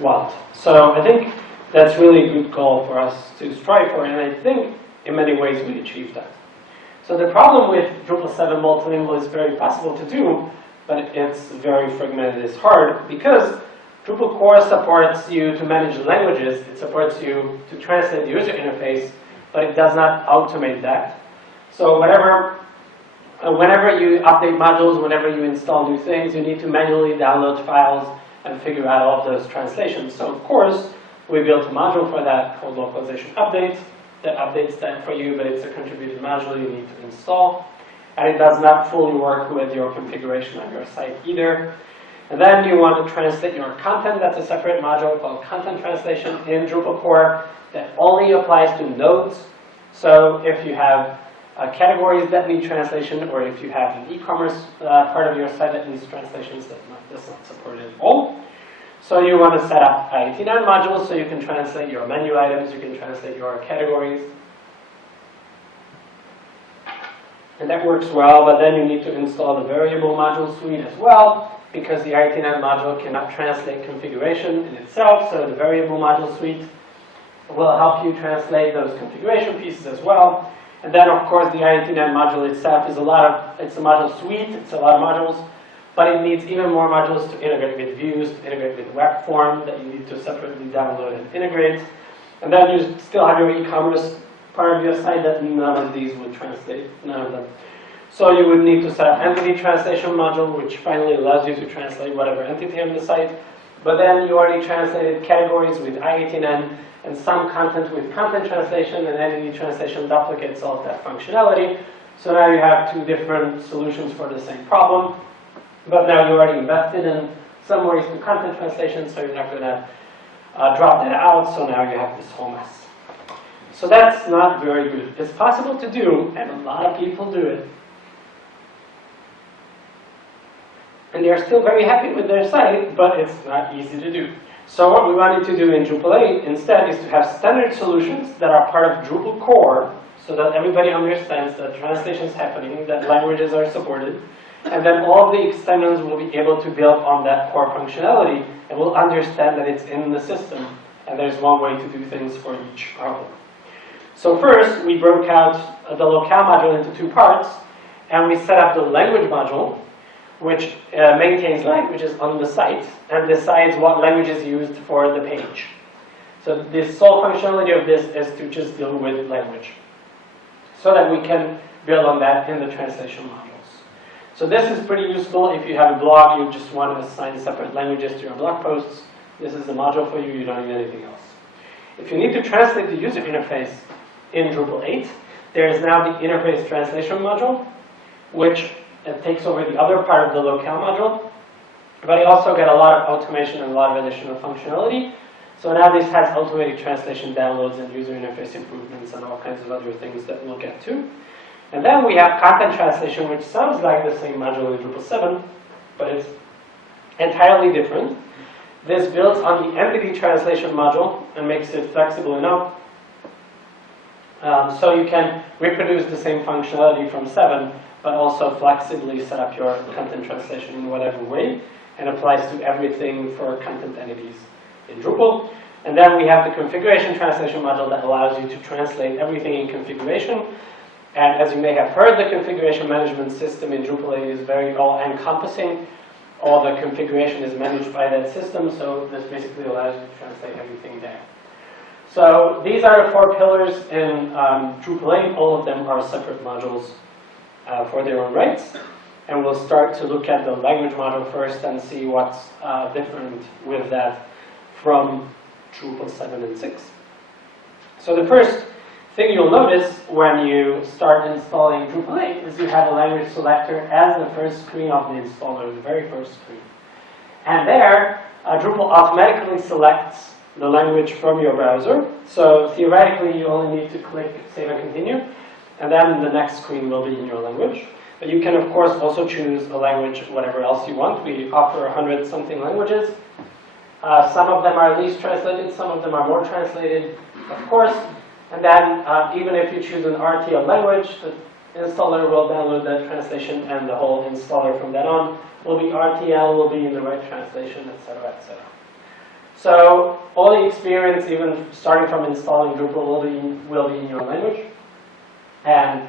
want. So I think that's really a good goal for us to strive for, and I think in many ways we achieve that. So the problem with Drupal 7 multilingual is very possible to do, but it's very fragmented. It's hard because Drupal core supports you to manage languages. It supports you to translate the user interface, but it does not automate that. So whenever you update modules, whenever you install new things, you need to manually download files and figure out all of those translations. So of course, we built a module for that called localization update that updates that for you, but it's a contributed module you need to install. And it does not fully work with your configuration on your site either. And then you want to translate your content. That's a separate module called content translation in Drupal core that only applies to nodes. So if you have categories that need translation, or if you have an e-commerce part of your site that needs translations, that's not supported at all. So you want to set up IAT9 modules so you can translate your menu items, you can translate your categories. And that works well, but then you need to install the variable module suite as well, because the IAT9 module cannot translate configuration in itself, so the variable module suite will help you translate those configuration pieces as well. And then, of course, the IAT9 module itself is it's a module suite, it's a lot of modules, but it needs even more modules to integrate with views, to integrate with web form that you need to separately download and integrate. And then you still have your e-commerce part of your site that none of these would translate, none of them. So you would need to set up entity translation module, which finally allows you to translate whatever entity on the site. But then you already translated categories with IAT9 and some content with content translation, and entity translation duplicates all of that functionality. So now you have two different solutions for the same problem. But now you already invested in some ways to content translation, so you're not going to drop that out. So now you have this whole mess. So that's not very good. It's possible to do, and a lot of people do it. And they're still very happy with their site, but it's not easy to do. So what we wanted to do in Drupal 8 instead is to have standard solutions that are part of Drupal core, so that everybody understands that translation is happening, that languages are supported, and then all of the extensions will be able to build on that core functionality, and will understand that it's in the system, and there's one way to do things for each problem. So first, we broke out the locale module into two parts, and we set up the language module, which maintains languages on the site and decides what language is used for the page. So the sole functionality of this is to just deal with language, so that we can build on that in the translation modules. So this is pretty useful if you have a blog, you just want to assign separate languages to your blog posts. This is the module for you, you don't need anything else. If you need to translate the user interface in Drupal 8, there is now the interface translation module, which takes over the other part of the locale module, but you also get a lot of automation and a lot of additional functionality. So now this has automated translation downloads and user interface improvements and all kinds of other things that we'll get to. And then we have content translation, which sounds like the same module in Drupal 7, but it's entirely different. This builds on the entity translation module and makes it flexible enough so you can reproduce the same functionality from 7, but also flexibly set up your content translation in whatever way, and applies to everything for content entities in Drupal. And then we have the configuration translation module that allows you to translate everything in configuration. And as you may have heard, the configuration management system in Drupal 8 is very all-encompassing. All the configuration is managed by that system, so this basically allows you to translate everything there. So these are the 4 pillars in Drupal 8. All of them are separate modules for their own rights. And we'll start to look at the language module first and see what's different with that from Drupal 7 and 6. So the first thing you'll notice when you start installing Drupal 8 is you have a language selector as the first screen of the installer, the very first screen. And there, Drupal automatically selects the language from your browser. So theoretically, you only need to click Save and Continue, and then the next screen will be in your language. But you can, of course, also choose a language, whatever else you want. We offer 100-something languages. Some of them are least translated, some of them are more translated, of course. And then, even if you choose an RTL language, the installer will download that translation, and the whole installer from then on will be RTL, will be in the right translation, etc., etc. So all the experience, even starting from installing Drupal, will be in your language, and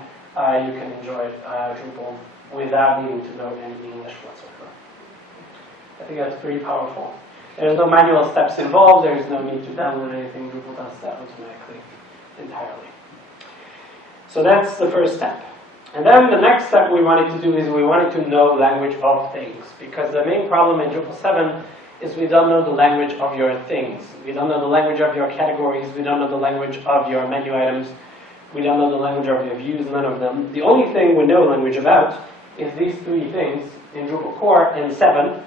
you can enjoy Drupal without needing to know any English whatsoever. I think that's pretty powerful. There's no manual steps involved. There is no need to download anything. Drupal does that automatically, entirely. So that's the first step. And then the next step we wanted to do is we wanted to know language of things, because the main problem in Drupal 7 is we don't know the language of your things. We don't know the language of your categories. We don't know the language of your menu items. We don't know the language of your views, none of them. The only thing we know language about is these three things in Drupal core and 7.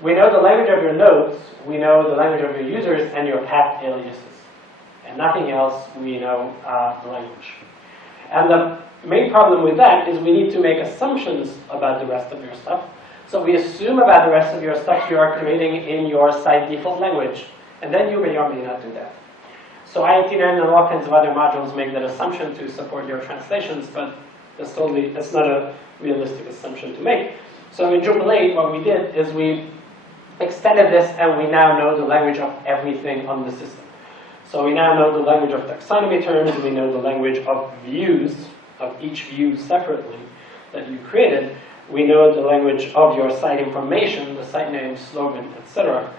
We know the language of your nodes, we know the language of your users, and your path aliases. And nothing else we know the language. And the main problem with that is we need to make assumptions about the rest of your stuff. So we assume about the rest of your stuff you are creating in your site default language. And then you may or may not do that. So INT9 and all kinds of other modules make that assumption to support your translations, but that's not a realistic assumption to make. So in Drupal 8, what we did is we extended this, and we now know the language of everything on the system. So we now know the language of taxonomy terms, we know the language of views, of each view separately that you created. We know the language of your site information, the site name, slogan, etc.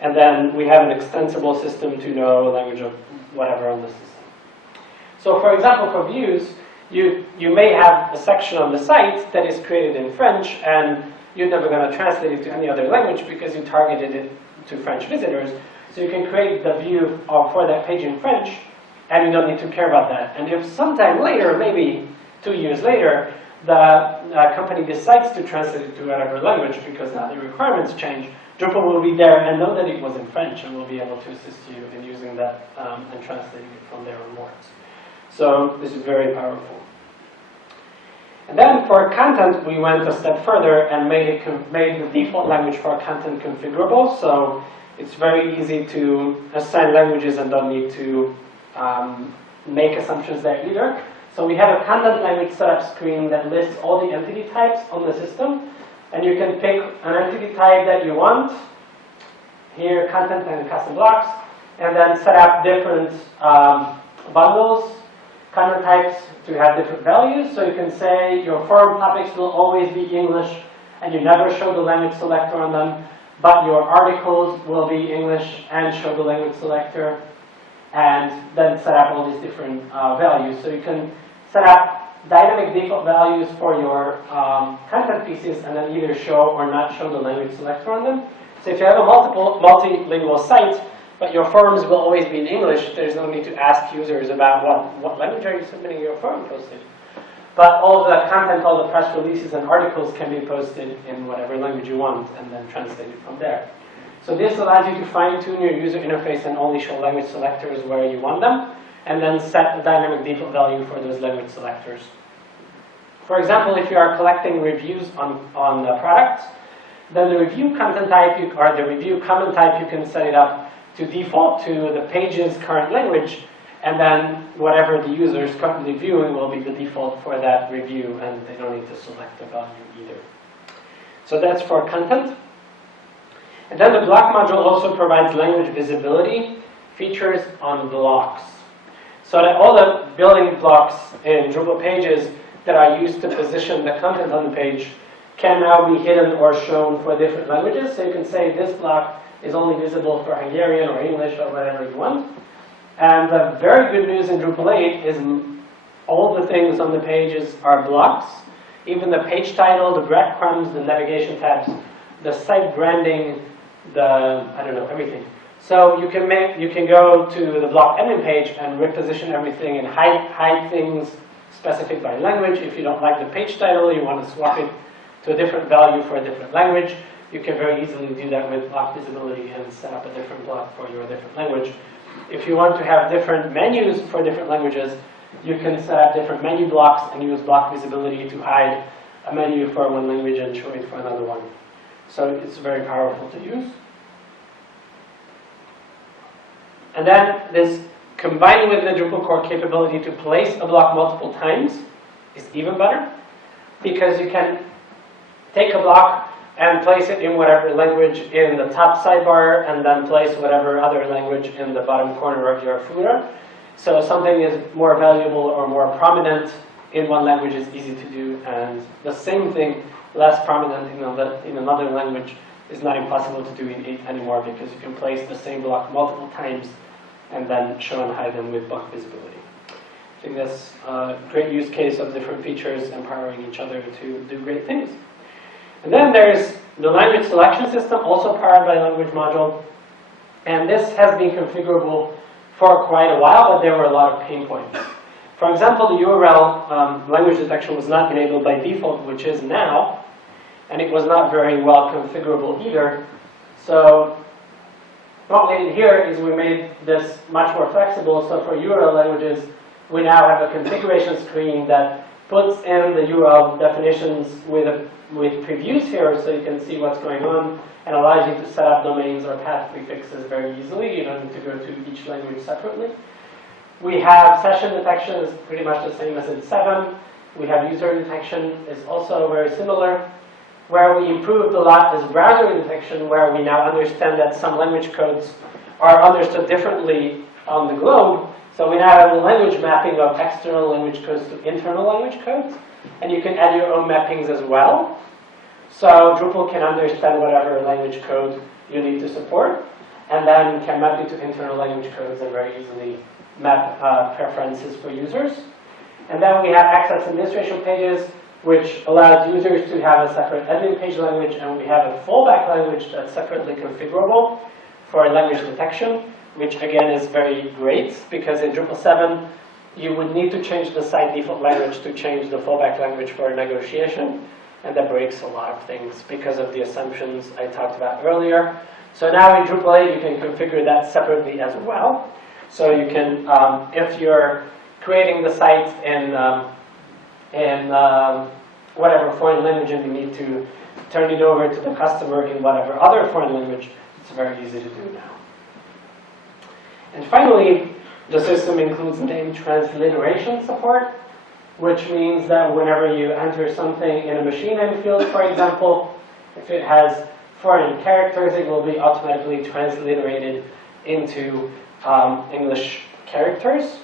And then we have an extensible system to know the language of whatever on the system. So for example, for views, you may have a section on the site that is created in French, and you're never going to translate it to any other language because you targeted it to French visitors. So you can create the view for that page in French, and you don't need to care about that. And if sometime later, maybe 2 years later, the company decides to translate it to whatever language because now the requirements change, Drupal will be there and know that it was in French and will be able to assist you in using that and translating it from there onwards. So this is very powerful. And then for content, we went a step further and made the default language for content configurable. So it's very easy to assign languages and don't need to make assumptions there either. So we have a content language setup screen that lists all the entity types on the system. And you can pick an entity type that you want. Here, content and custom blocks. And then set up different bundles, content types to have different values. So you can say your forum topics will always be English and you never show the language selector on them, but your articles will be English and show the language selector, and then set up all these different values. So you can set up dynamic default values for your content pieces and then either show or not show the language selector on them. So if you have a multilingual site, but your forums will always be in English, there's no need to ask users about what language are you submitting your forum post in. But all the content, all the press releases and articles can be posted in whatever language you want and then translated from there. So this allows you to fine-tune your user interface and only show language selectors where you want them, and then set a dynamic default value for those language selectors. For example, if you are collecting reviews on the products, then the review content type or the review comment type, you can set it up to default to the page's current language, and then whatever the user is currently viewing will be the default for that review, and they don't need to select a value either. So that's for content. And then the block module also provides language visibility features on blocks. So that all the building blocks in Drupal pages that are used to position the content on the page can now be hidden or shown for different languages. So you can say this block is only visible for Hungarian or English or whatever you want. And the very good news in Drupal 8 is all the things on the pages are blocks. Even the page title, the breadcrumbs, the navigation tabs, the site branding, everything. So you can go to the block admin page and reposition everything and hide things specific by language. If you don't like the page title, you want to swap it to a different value for a different language, you can very easily do that with block visibility and set up a different block for your different language. If you want to have different menus for different languages, you can set up different menu blocks and use block visibility to hide a menu for one language and show it for another one. So it's very powerful to use. And then this combined with the Drupal core capability to place a block multiple times is even better, because you can take a block and place it in whatever language in the top sidebar, and then place whatever other language in the bottom corner of your footer. So something is more valuable or more prominent in one language is easy to do, and the same thing, less prominent in another language, is not impossible to do in 8 anymore, because you can place the same block multiple times and then show and hide them with block visibility. I think that's a great use case of different features empowering each other to do great things. And then there's the language selection system, also powered by language module. And this has been configurable for quite a while, but there were a lot of pain points. For example, the URL language detection was not enabled by default, which is now, and it was not very well configurable either. So what we did here is we made this much more flexible. So for URL languages, we now have a configuration screen that puts in the URL definitions with previews here, so you can see what's going on, and allows you to set up domains or path prefixes very easily. You don't need to go to each language separately. We have session detection, is pretty much the same as in 7. We have user detection, is also very similar. Where we improved a lot is browser detection, where we now understand that some language codes are understood differently on the globe. So we now have a language mapping of external language codes to internal language codes. And you can add your own mappings as well. So Drupal can understand whatever language code you need to support, and then can map it to internal language codes and very easily map preferences for users. And then we have access administration pages, which allows users to have a separate admin page language, and we have a fallback language that's separately configurable for language detection, which again is very great, because in Drupal 7 you would need to change the site default language to change the fallback language for negotiation, and that breaks a lot of things because of the assumptions I talked about earlier. So now in Drupal 8 you can configure that separately as well. So you can, if you're creating the site in whatever foreign language and you need to turn it over to the customer in whatever other foreign language, it's very easy to do now. And finally, the system includes name transliteration support, which means that whenever you enter something in a machine name field, for example, if it has foreign characters, it will be automatically transliterated into English characters.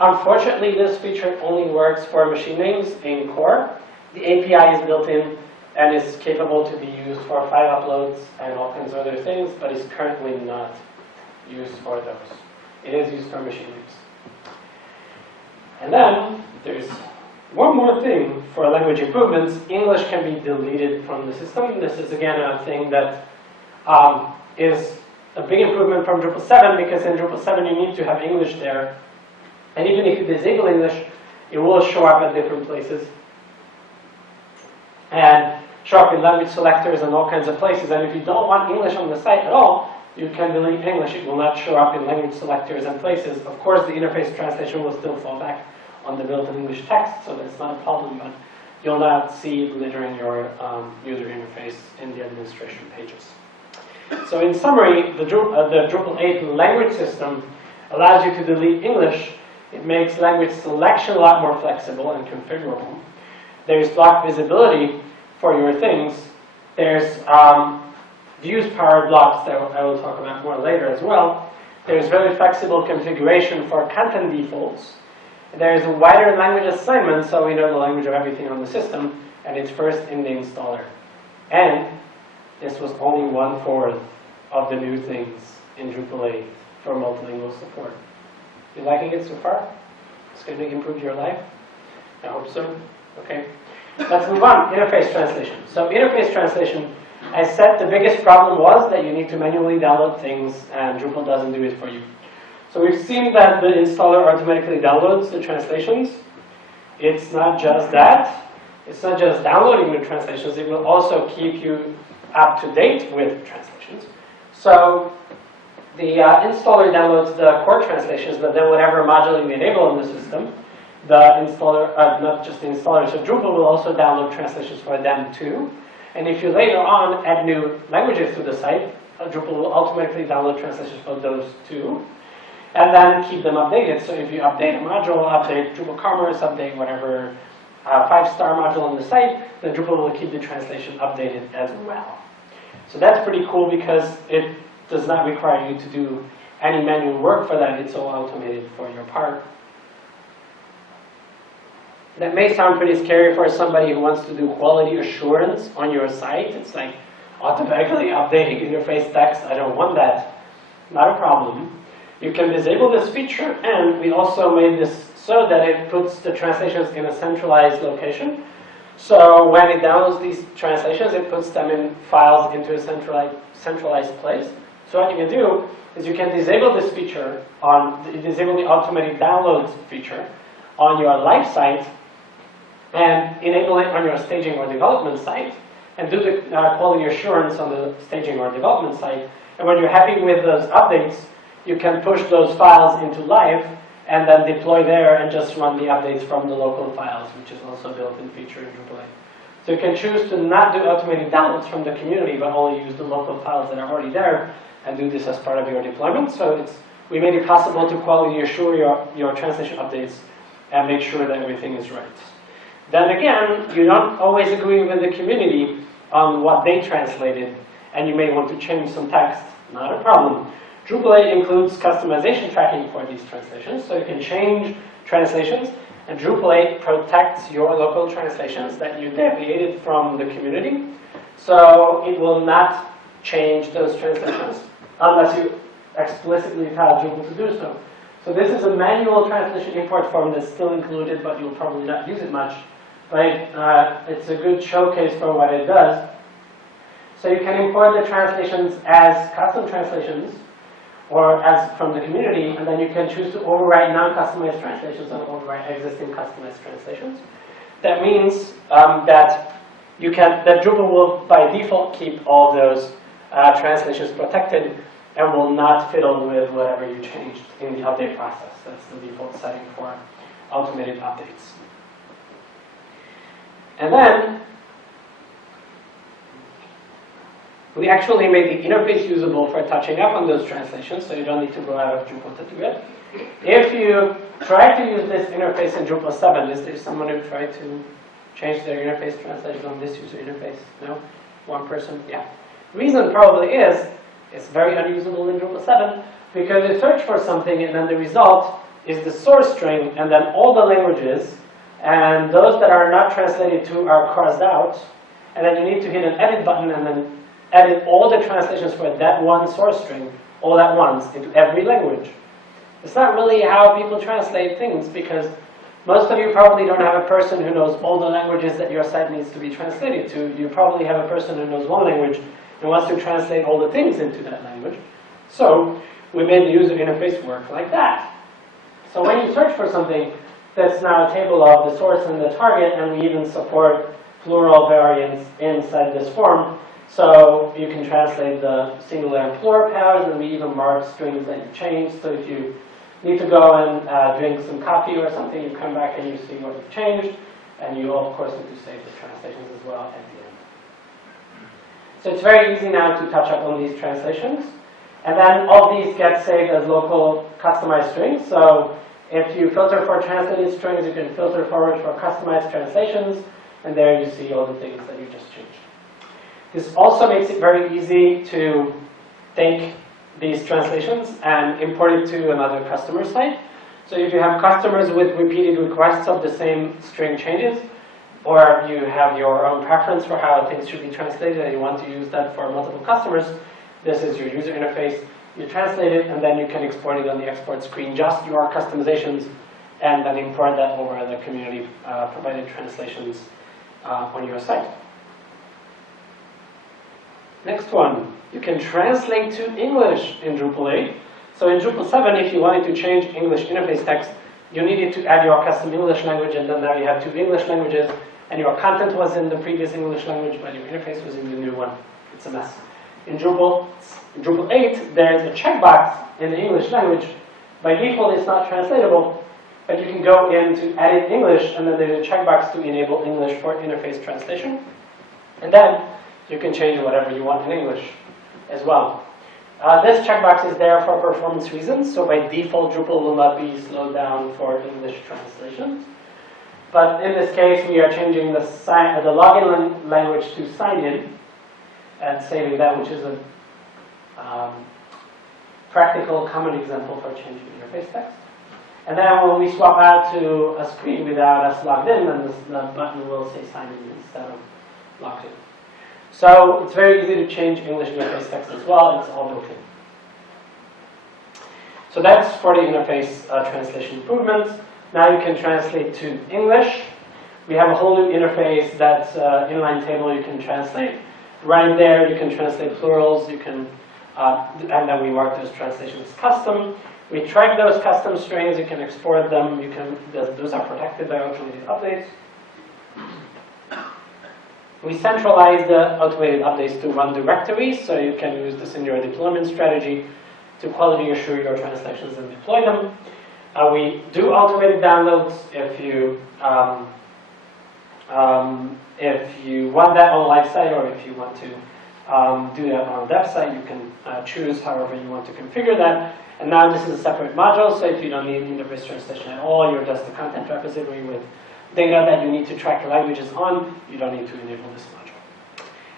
Unfortunately, this feature only works for machine names in core. The API is built in and is capable to be used for file uploads and all kinds of other things, but is currently not used for those. It is used for machine names. And then there's one more thing for language improvements. English can be deleted from the system. This is again a thing that is a big improvement from Drupal 7, because in Drupal 7 you need to have English there. And even if you disable English, it will show up at different places. And show up in language selectors and all kinds of places. And if you don't want English on the site at all, you can delete English. It will not show up in language selectors and places. Of course, the interface translation will still fall back on the built-in English text, so that's not a problem, but you'll not see it littering your user interface in the administration pages. So in summary, the Drupal 8 language system allows you to delete English. It makes language selection a lot more flexible and configurable. There's block visibility for your things. There's views-powered blocks that I will talk about more later as well. There's very flexible configuration for content defaults. There's a wider language assignment, so we know the language of everything on the system, and it's first in the installer. And this was only 1/4 of the new things in Drupal 8 for multilingual support. You liking it so far? It's going to improve your life? I hope so. Okay. Let's move on. Interface translation. So interface translation, I said the biggest problem was that you need to manually download things, and Drupal doesn't do it for you. So we've seen that the installer automatically downloads the translations. It's not just that. It's not just downloading the translations. It will also keep you up to date with translations. So the installer downloads the core translations, but then whatever module you enable in the system, the installer, not just the installer, so Drupal will also download translations for them too. And if you later on add new languages to the site, Drupal will automatically download translations for those too, and then keep them updated. So if you update a module, update Drupal Commerce, update whatever 5-star module on the site, then Drupal will keep the translation updated as well. So that's pretty cool because it does not require you to do any manual work for that. It's all automated for your part. That may sound pretty scary for somebody who wants to do quality assurance on your site. It's like automatically updating interface text. I don't want that. Not a problem. You can disable this feature, and we also made this so that it puts the translations in a centralized location. So when it downloads these translations, it puts them in files into a centralized place. So what you can do is you can disable this feature disable the automatic downloads feature on your live site and enable it on your staging or development site and do the quality assurance on the staging or development site. And when you're happy with those updates, you can push those files into live and then deploy there and just run the updates from the local files, which is also a built-in feature in Drupal 8. So you can choose to not do automated downloads from the community, but only use the local files that are already there and do this as part of your deployment. So we made it possible to quality assure your translation updates and make sure that everything is right. Then again, you don't always agree with the community on what they translated, and you may want to change some text. Not a problem. Drupal 8 includes customization tracking for these translations, so you can change translations, and Drupal 8 protects your local translations that you deviated from the community, so it will not change those translations unless you explicitly tell Drupal to do so. So this is a manual translation import form that's still included, but you'll probably not use it much. But it's a good showcase for what it does. So you can import the translations as custom translations, or as from the community, and then you can choose to overwrite non-customized translations and overwrite existing customized translations. That means that Drupal will by default keep all those translations protected and will not fiddle with whatever you changed in the update process. That's the default setting for automated updates. And then we actually made the interface usable for touching up on those translations, so you don't need to go out of Drupal to do it. If you try to use this interface in Drupal 7, is there someone who tried to change their interface translation on this user interface? No? One person? Yeah. The reason probably is it's very unusable in Drupal 7 because you search for something and then the result is the source string and then all the languages, and those that are not translated to are crossed out, and then you need to hit an edit button and then edit all the translations for that one source string all at once into every language. It's not really how people translate things, because most of you probably don't have a person who knows all the languages that your site needs to be translated to. You probably have a person who knows one language and wants to translate all the things into that language. So we made the user interface work like that. So when you search for something, that's now a table of the source and the target, and we even support plural variants inside this form. So you can translate the singular and plural pairs, and we even mark strings that you changed. So if you need to go and drink some coffee or something, you come back and you see what you've changed, and you of course need to save the translations as well at the end. So it's very easy now to touch up on these translations. And then all these get saved as local customized strings. So if you filter for translated strings, you can filter forward for customized translations, and there you see all the things that you just changed. This also makes it very easy to take these translations and import it to another customer site. So if you have customers with repeated requests of the same string changes, or you have your own preference for how things should be translated and you want to use that for multiple customers, this is your user interface. You translate it, and then you can export it on the export screen, just your customizations, and then import that over the community provided translations on your site. Next one, you can translate to English in Drupal 8. So in Drupal 7, if you wanted to change English interface text, you needed to add your custom English language, and then now you have 2 English languages, and your content was in the previous English language, but your interface was in the new one. It's a mess. In Drupal 8, there's a checkbox in the English language. By default, it's not translatable, but you can go in to edit English, and then there's a checkbox to enable English for interface translation. And then you can change whatever you want in English as well. This checkbox is there for performance reasons, so by default, Drupal will not be slowed down for English translations. But in this case, we are changing the login language to sign-in and saving that, which is a practical common example for changing interface text. And then when we swap out to a screen without us logged in, then the button will say sign in instead of logged in. So it's very easy to change English interface text as well. It's all built in. So that's for the interface translation improvements. Now you can translate to English. We have a whole new interface that's inline table you can translate. Right there you can translate plurals. You can, and then we mark those translations custom. We track those custom strings. You can export them. You can. Those are protected by automated updates. We centralize the automated updates to one directory, so you can use this in your deployment strategy to quality assure your translations and deploy them. We do automated downloads if you want that on live site, or if you want to do that on a dev site. You can choose however you want to configure that. And now this is a separate module, so if you don't need interface translation at all, you're just a content repository with data that you need to track languages on, you don't need to enable this module.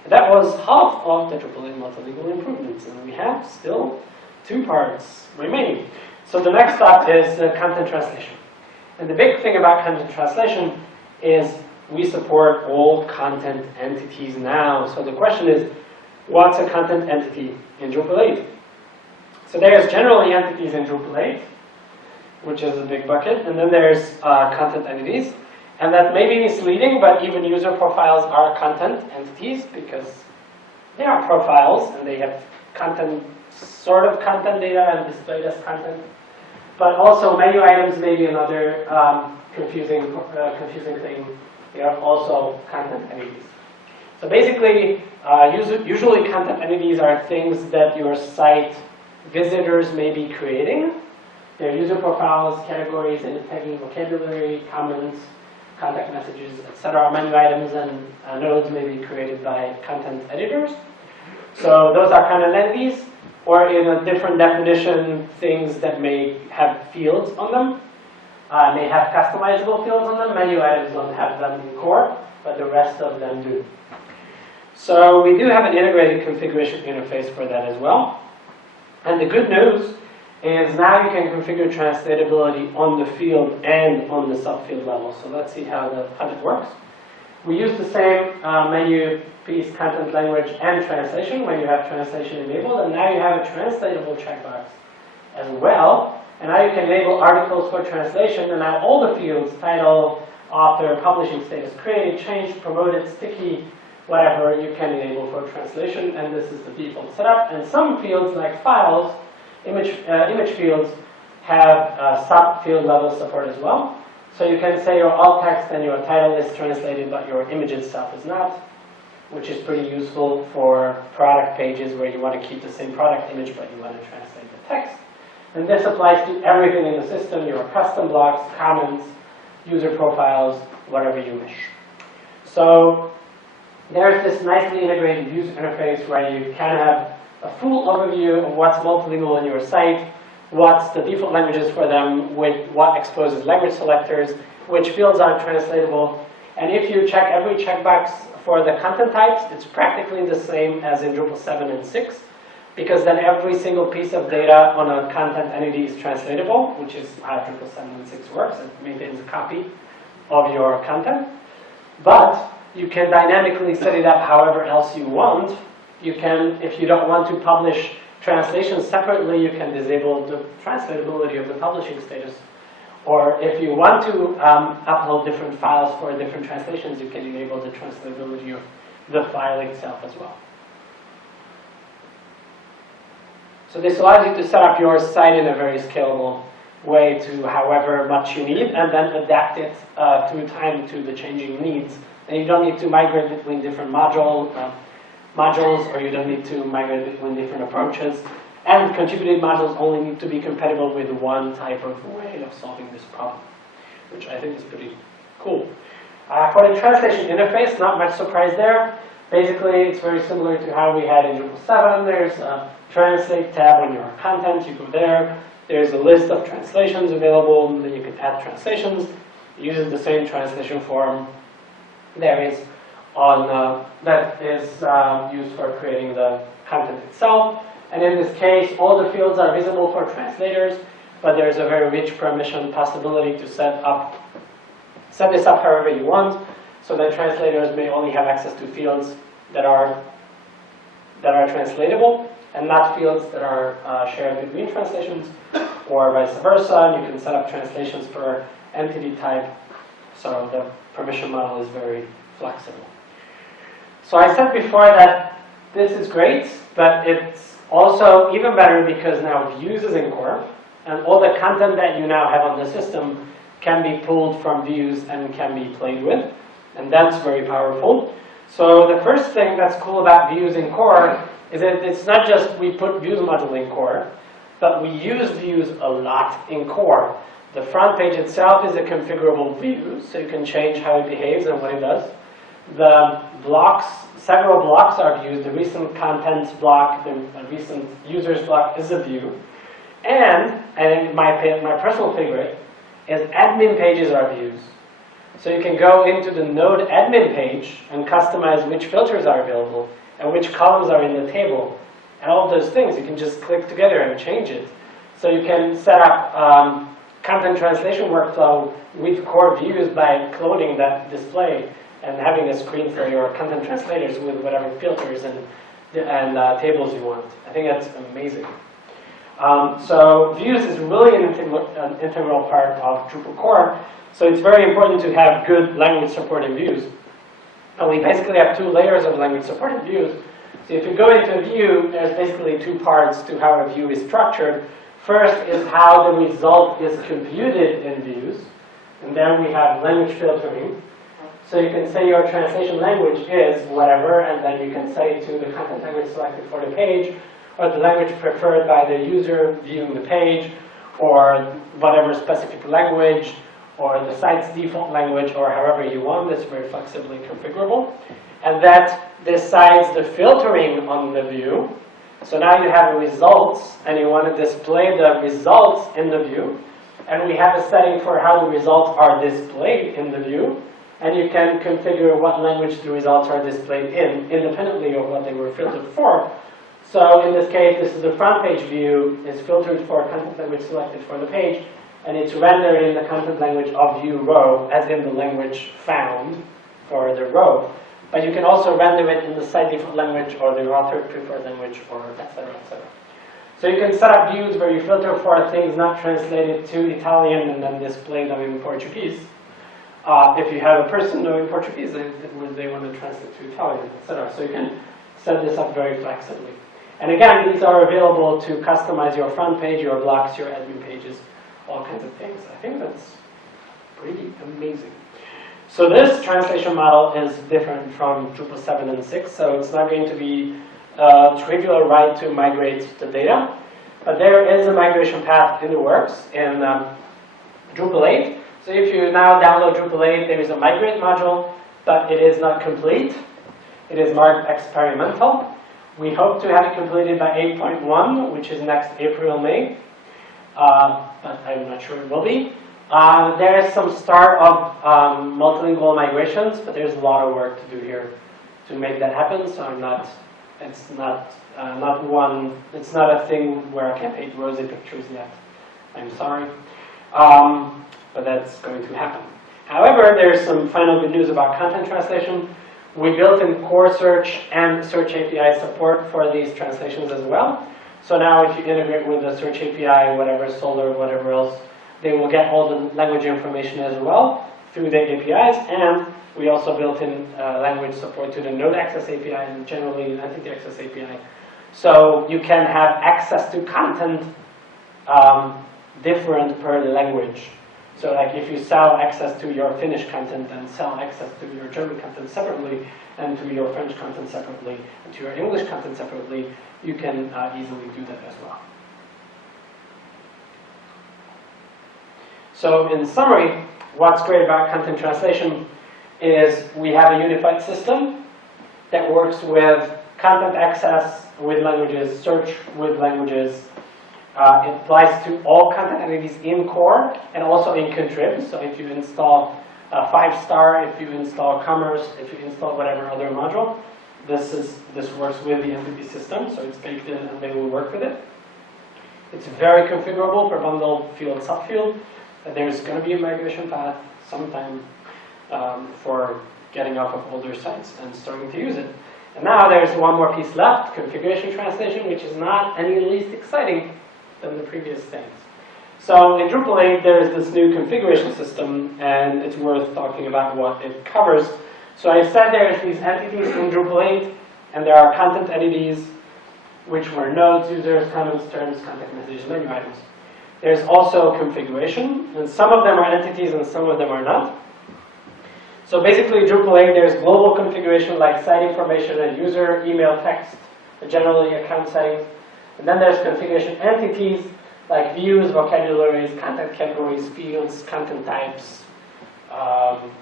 And that was half of the Drupal 8 multilingual improvements, and we have still 2 parts remaining. So the next step is content translation. And the big thing about content translation is we support all content entities now. So the question is, what's a content entity in Drupal 8? So there's generally entities in Drupal 8, which is a big bucket, and then there's content entities. And that may be misleading, but even user profiles are content entities because they are profiles and they have content, sort of content data and displayed as content. But also menu items may be another confusing thing. They are also content entities. So basically, usually content entities are things that your site visitors may be creating. They're user profiles, categories, and tagging vocabulary, comments, contact messages, etc. Menu items and nodes may be created by content editors. So those are content entities, or in a different definition, things that may have fields on them, may have customizable fields on them. Menu items don't have them in core, but the rest of them do. So we do have an integrated configuration interface for that as well. And the good news is now you can configure translatability on the field and on the subfield level. So let's see how that works. We use the same menu piece, content, language, and translation when you have translation enabled. And now you have a translatable checkbox as well. And now you can enable articles for translation. And now all the fields, title, author, publishing status, created, changed, promoted, sticky, whatever, you can enable for translation. And this is the default setup. And some fields like files, image fields, have sub-field level support as well. So you can say your alt text and your title is translated, but your image itself is not, which is pretty useful for product pages where you want to keep the same product image, but you want to translate the text. And this applies to everything in the system, your custom blocks, comments, user profiles, whatever you wish. So there's this nicely integrated user interface where you can have a full overview of what's multilingual in your site, what's the default languages for them, with what exposes language selectors, which fields are translatable. And if you check every checkbox for the content types, it's practically the same as in Drupal 7 and 6, because then every single piece of data on a content entity is translatable, which is how Drupal 7 and 6 works. It maintains a copy of your content. But you can dynamically set it up however else you want. You can, if you don't want to publish translations separately, you can disable the translatability of the publishing status. Or if you want to upload different files for different translations, you can enable the translatability of the file itself as well. So this allows you to set up your site in a very scalable way to however much you need, and then adapt it through time to the changing needs. And you don't need to migrate between different modules, or you don't need to migrate between different approaches. And contributed modules only need to be compatible with one type of way of solving this problem, which I think is pretty cool. For the translation interface, not much surprise there. Basically, it's very similar to how we had in Drupal 7. There's a Translate tab on your content. You go there. There's a list of translations available, and then you can add translations. It uses the same translation form there is on that is used for creating the content itself. And in this case, all the fields are visible for translators, but there's a very rich permission possibility to set this up however you want, so that translators may only have access to fields that are translatable, and not fields that are shared between translations, or vice versa. And you can set up translations per entity type, so the permission model is very flexible. So I said before that this is great, but it's also even better because now views is in core, and all the content that you now have on the system can be pulled from views and can be played with, and that's very powerful. So the first thing that's cool about views in core is that it's not just we put views module in core, but we use views a lot in core. The front page itself is a configurable view, so you can change how it behaves and what it does. The blocks, several blocks are views. The recent contents block, the recent users block is a view. And my personal favorite is admin pages are views. So you can go into the node admin page and customize which filters are available and which columns are in the table. And all of those things, you can just click together and change it. So you can set up content translation workflow with core views by cloning that display and having a screen for your content translators with whatever filters and tables you want. I think that's amazing. So views is really an integral part of Drupal core. So it's very important to have good language supported views. And we basically have two layers of language supported views. So if you go into a view, there's basically two parts to how a view is structured. First is how the result is computed in views. And then we have language filtering. So you can say your translation language is whatever, and then you can say to the content language selected for the page, or the language preferred by the user viewing the page, or whatever specific language, or the site's default language, or however you want. It's very flexibly configurable. And that decides the filtering on the view. So now you have results, and you want to display the results in the view. And we have a setting for how the results are displayed in the view. And you can configure what language the results are displayed in, independently of what they were filtered for. So in this case, this is the front page view. It's filtered for content language selected for the page. And it's rendered in the content language of view row, as in the language found for the row. But you can also render it in the site default language or the author preferred language, or etc., etc. So you can set up views where you filter for things not translated to Italian and then display them in Portuguese. If you have a person knowing Portuguese, they want to translate to Italian, etc. So you can set this up very flexibly. And again, these are available to customize your front page, your blocks, your admin pages, all kinds of things. I think that's pretty amazing. So this translation model is different from Drupal 7 and 6, so it's not going to be a trivial right to migrate the data. But there is a migration path in the works in Drupal 8. So if you now download Drupal 8, there is a migrate module, but it is not complete. It is marked experimental. We hope to have it completed by 8.1, which is next April, May. But I'm not sure it will be. There is some start of multilingual migrations, but there's a lot of work to do here to make that happen. So it's not a thing where I can paint rosy pictures yet. I'm sorry. But that's going to happen. However, there's some final good news about content translation. We built in core search and search API support for these translations as well. So now if you integrate with the search API, whatever, Solar, whatever else, they will get all the language information as well through the APIs. And we also built in language support to the node access API and generally an entity access API. So you can have access to content different per language. So like if you sell access to your Finnish content and sell access to your German content separately, and to your French content separately, and to your English content separately, you can easily do that as well. So in summary, what's great about content translation is we have a unified system that works with content access with languages, search with languages, It applies to all content entities in core and also in contrib. So if you install 5-star, if you install commerce, if you install whatever other module, this works with the entity system, so it's baked in and they will work with it. It's very configurable per bundle, field, subfield. There's going to be a migration path sometime for getting off of older sites and starting to use it. And now there's one more piece left, configuration translation, which is not any least exciting than the previous things. So in Drupal 8, there's this new configuration system, and it's worth talking about what it covers. So I said there's these entities in Drupal 8, and there are content entities, which were nodes, users, comments, terms, contact messages, menu items. There's also configuration, and some of them are entities and some of them are not. So basically, Drupal 8, there's global configuration like site information and user, email, text, generally account settings. And then there's configuration entities like views, vocabularies, content categories, fields, content types,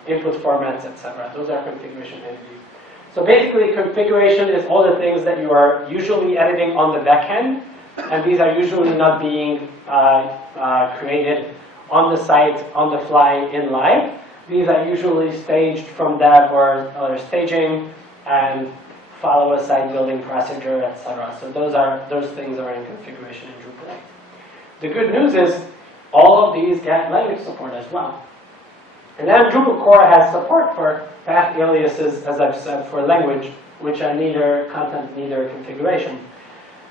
input formats, etc. Those are configuration entities. So basically, configuration is all the things that you are usually editing on the back end, and these are usually not being created on the site, on the fly, in live. These are usually staged from dev or staging and follow a site building procedure, etc. So those things are in configuration in Drupal 8. The good news is all of these get language support as well. And then Drupal core has support for path aliases, as I've said, for language, which are neither content, neither configuration.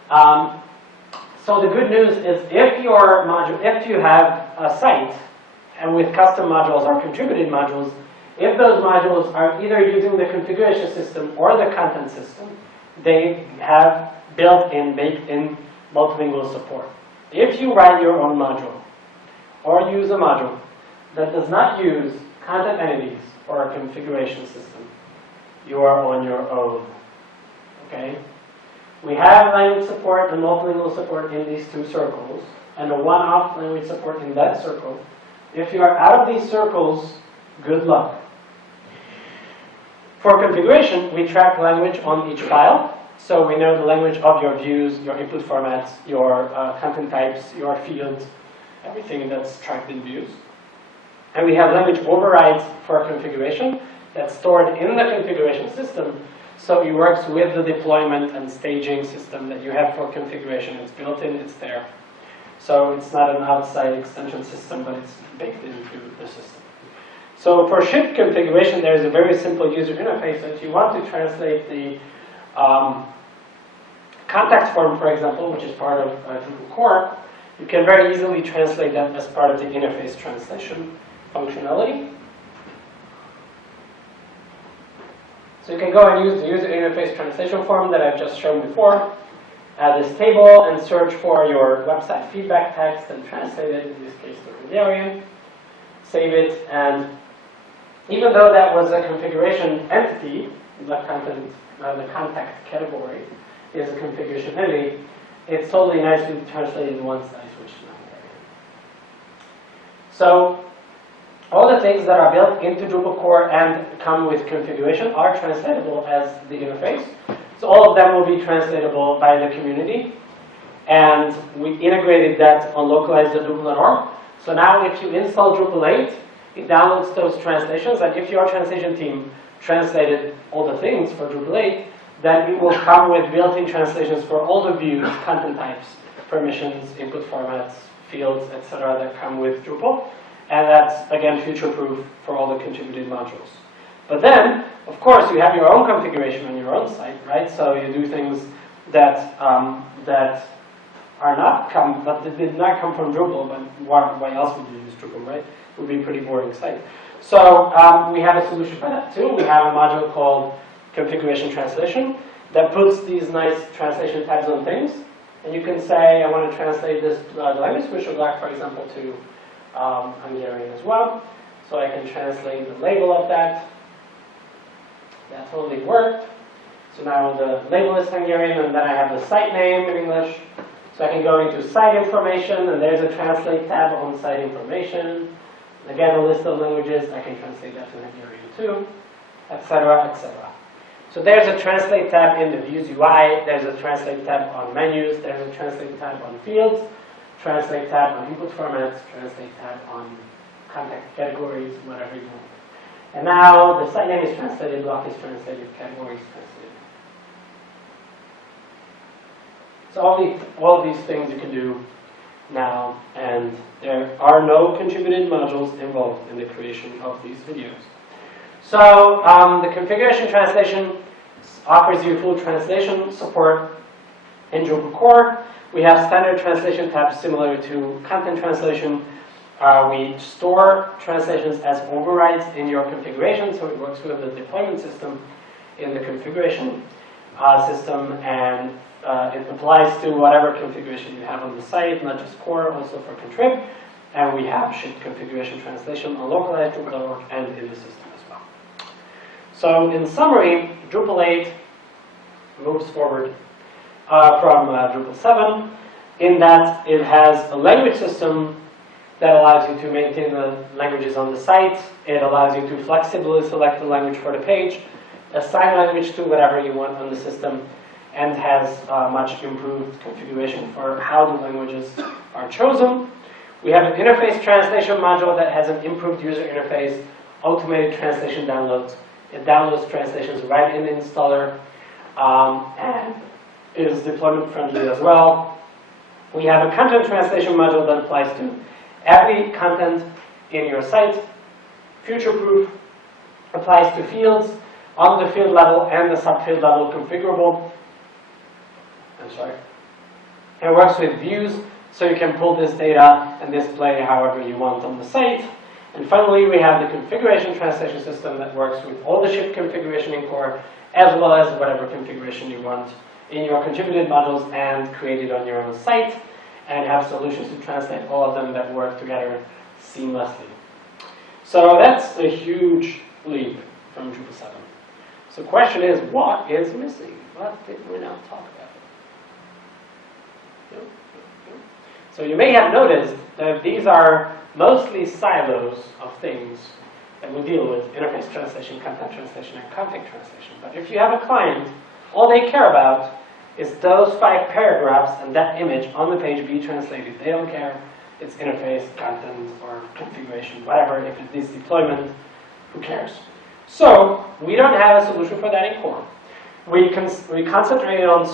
So the good news is if you have a site and with custom modules or contributed modules, if those modules are either using the configuration system or the content system, they have built-in, baked-in multilingual support. If you write your own module or use a module that does not use content entities or a configuration system, you are on your own. Okay? We have language support and multilingual support in these two circles, and a one-off language support in that circle. If you are out of these circles, good luck. For configuration, we track language on each file. So we know the language of your views, your input formats, your content types, your fields, everything that's tracked in views. And we have language overrides for configuration that's stored in the configuration system. So it works with the deployment and staging system that you have for configuration. It's built in, it's there. So it's not an outside extension system, but it's baked into the system. So for ship configuration, there's a very simple user interface. So if you want to translate the context form, for example, which is part of Drupal core, you can very easily translate that as part of the interface translation functionality. So you can go and use the user interface translation form that I've just shown before. Add this table and search for your website feedback text and translate it, in this case to Hungarian. Save it, and even though that was a configuration entity, the contact category is a configuration entity, it's totally nicely translated in one slice, which is not Hungarian. So all the things that are built into Drupal core and come with configuration are translatable as the interface. So all of them will be translatable by the community. And we integrated that on localize.drupal.org. So now if you install Drupal 8, it downloads those translations. And if your translation team translated all the things for Drupal 8, then it will come with built-in translations for all the views, content types, permissions, input formats, fields, etc. that come with Drupal. And that's, again, future-proof for all the contributed modules. But then, of course, you have your own configuration on your own site, right? So you do things that that did not come from Drupal, but why else would you use Drupal, right? It would be a pretty boring site. So we have a solution for that too. We have a module called configuration translation that puts these nice translation tags on things. And you can say, I want to translate this language switcher block, for example, to Hungarian as well. So I can translate the label of that. That totally worked. So now the label is Hungarian, and then I have the site name in English. So I can go into site information, and there's a translate tab on site information. Again, a list of languages. I can translate that to Hungarian too, etc., etc. So there's a translate tab in the views UI. There's a translate tab on menus. There's a translate tab on fields. translate tab on input formats, translate tab on content categories, whatever you want. And now the site name is translated, block is translated, category is translated. So all of these things you can do now, and there are no contributed modules involved in the creation of these videos. So the configuration translation offers you full translation support in Drupal core. We have standard translation tabs similar to content translation. We store translations as overrides in your configuration, so it works with the deployment system in the configuration system, and it applies to whatever configuration you have on the site, not just core, also for contrib. And we have shipped configuration translation on localized Drupal.org and in the system as well. So in summary, Drupal 8 moves forward from Drupal 7 in that it has a language system that allows you to maintain the languages on the site. It allows you to flexibly select the language for the page, assign language to whatever you want on the system, and has much improved configuration for how the languages are chosen. We have an interface translation module that has an improved user interface, automated translation downloads. It downloads translations right in the installer, and is deployment friendly as well. We have a content translation module that applies to every content in your site. Future-proof, applies to fields on the field level and the subfield level configurable. It works with views, so you can pull this data and display however you want on the site. And finally, we have the configuration translation system that works with all the shipped configuration in core, as well as whatever configuration you want in your contributed modules and created on your own site, and have solutions to translate all of them that work together seamlessly. So that's a huge leap from Drupal 7. So the question is, what is missing? What did we not talk about? So you may have noticed that these are mostly silos of things that we deal with: interface translation, content translation, and config translation. But if you have a client, all they care about is those 5 paragraphs and that image on the page be translated. They don't care if it's interface, content, or configuration, whatever. If it is deployment, who cares? So we don't have a solution for that in core. We concentrated on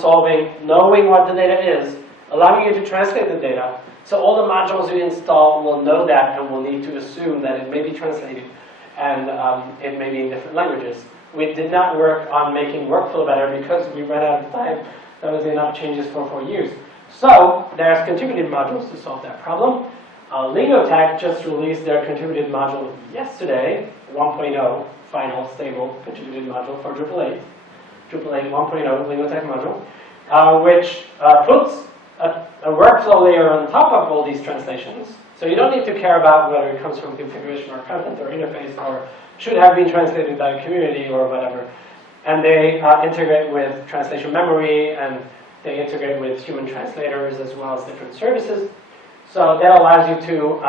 knowing what the data is, allowing you to translate the data, so all the modules you install will know that and will need to assume that it may be translated and it may be in different languages. We did not work on making workflow better because we ran out of time. There was enough changes for 4 years. So there's contributed modules to solve that problem. LingoTech just released their contributed module yesterday, 1.0, final stable contributed module for Drupal 8. Drupal 8 1.0 LingoTech module, which puts a workflow layer on top of all these translations. So you don't need to care about whether it comes from configuration or content or interface or should have been translated by a community or whatever. And they integrate with translation memory, and they integrate with human translators as well as different services. So that allows you to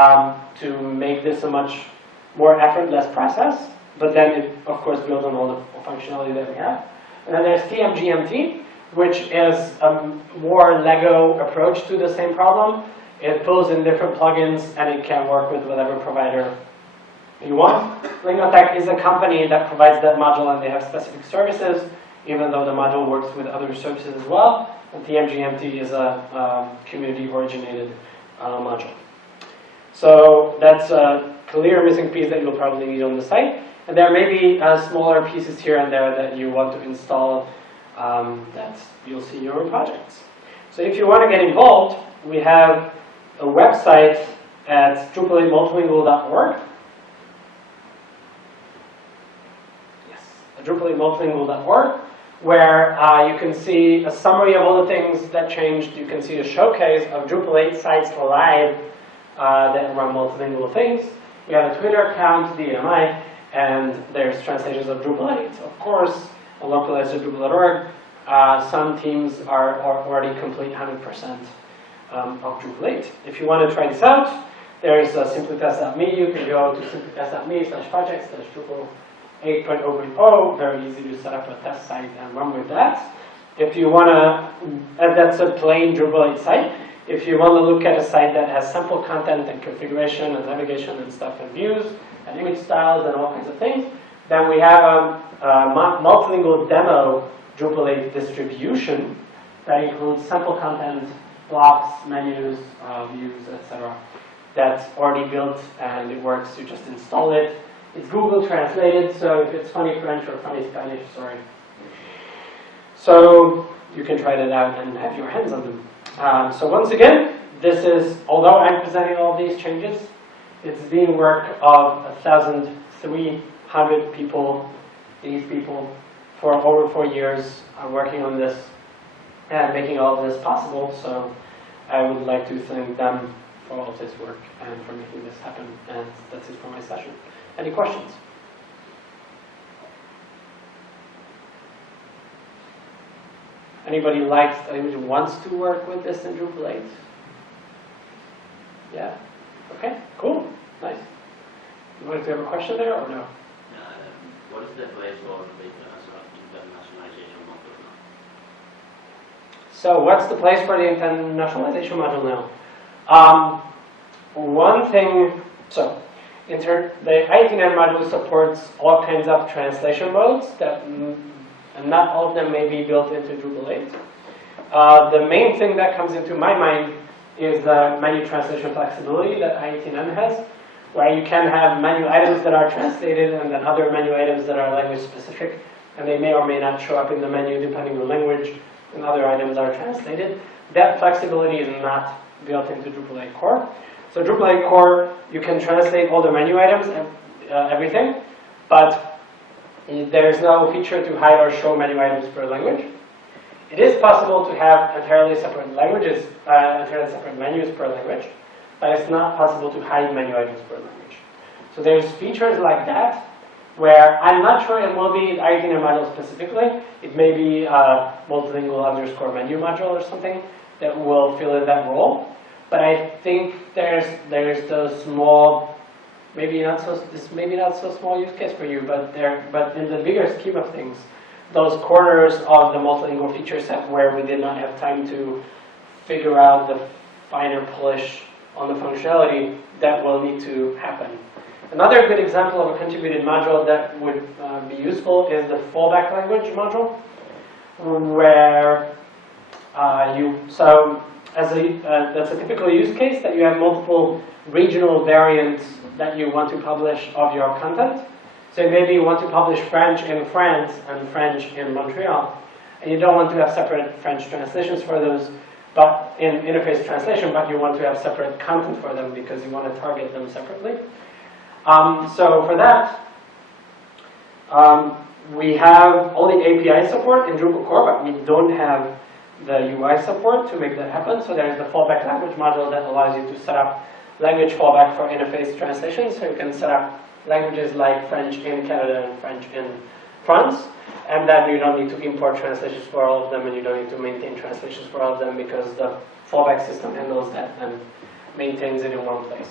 make this a much more effortless process, but then it, of course, builds on all the functionality that we have. And then there's TMGMT, which is a more Lego approach to the same problem. It pulls in different plugins, and it can work with whatever provider you want. LingoTech is a company that provides that module, and they have specific services, even though the module works with other services as well. And TMGMT is a community-originated module. So that's a clear missing piece that you'll probably need on the site. And there may be smaller pieces here and there that you want to install that you'll see in your own projects. So if you want to get involved, we have a website at DrupalCamp.org. Yes, DrupalCamp.org, where you can see a summary of all the things that changed. You can see a showcase of Drupal 8 sites live that run multilingual things. We have a Twitter account, DMI, and there's translations of Drupal 8. Of course, localized at Drupal.org. Some teams are already complete 100% of Drupal 8. If you want to try this out, there's simplytest.me. You can go to simplytest.me/project/Drupal 8.0.0. Very easy to set up a test site and run with that. If you want to, that's a plain Drupal 8 site. If you want to look at a site that has sample content and configuration and navigation and stuff and views and image styles and all kinds of things, then we have a multilingual demo Drupal 8 distribution that includes sample content, blocks, menus, views, etc. That's already built and it works. You just install it. It's Google translated, so if it's funny French or funny Spanish, sorry. So you can try that out and have your hands on them. So once again, this is, although I'm presenting all these changes, it's being work of 1,300 people, these people, for over 4 years are working on this and making all of this possible. So I would like to thank them for all of this work and for making this happen. And that's it for my session. Any questions? Anybody wants to work with this in Drupal 8? Yeah? Okay, cool, nice. You wanted to have a question there or no? What is the place for the internationalization module now? So what's the place for the internationalization module now? One thing, so the IETN module supports all kinds of translation modes that and not all of them may be built into Drupal 8. The main thing that comes into my mind is the menu translation flexibility that IETN has, where you can have menu items that are translated and then other menu items that are language specific, and they may or may not show up in the menu depending on language, and other items are translated. That flexibility is not built into Drupal 8 core. So Drupal 8 core, you can translate all the menu items and everything, but there's no feature to hide or show menu items per language. It is possible to have entirely separate languages, entirely separate menus per language, but it's not possible to hide menu items per language. So there's features like that, where I'm not sure it will be IETN module specifically. It may be a multilingual _ menu module or something that will fill in that role. But I think there's those small, maybe not so small use case for you, but in the bigger scheme of things, those corners of the multilingual feature set where we did not have time to figure out the finer polish on the functionality, that will need to happen. Another good example of a contributed module that would be useful is the fallback language module, where that's a typical use case that you have multiple regional variants that you want to publish of your content. So maybe you want to publish French in France and French in Montreal, and you don't want to have separate French translations for those, but in interface translation, but you want to have separate content for them because you want to target them separately. So for that, we have all the API support in Drupal core, but we don't have the UI support to make that happen. So there's the fallback language module that allows you to set up language fallback for interface translation. So you can set up languages like French in Canada and French in France. And then you don't need to import translations for all of them, and you don't need to maintain translations for all of them because the fallback system handles that and maintains it in one place.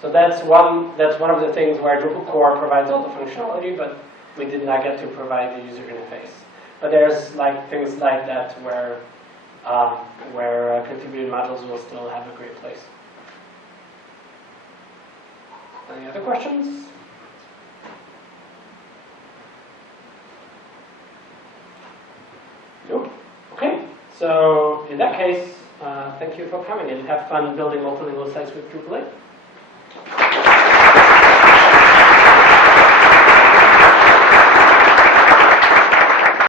So that's one of the things where Drupal core provides all the functionality, but we did not get to provide the user interface. But there's like things like that where contributed modules will still have a great place. Any other questions? Nope. Okay. So in that case, thank you for coming and have fun building multilingual sites with Drupal 8.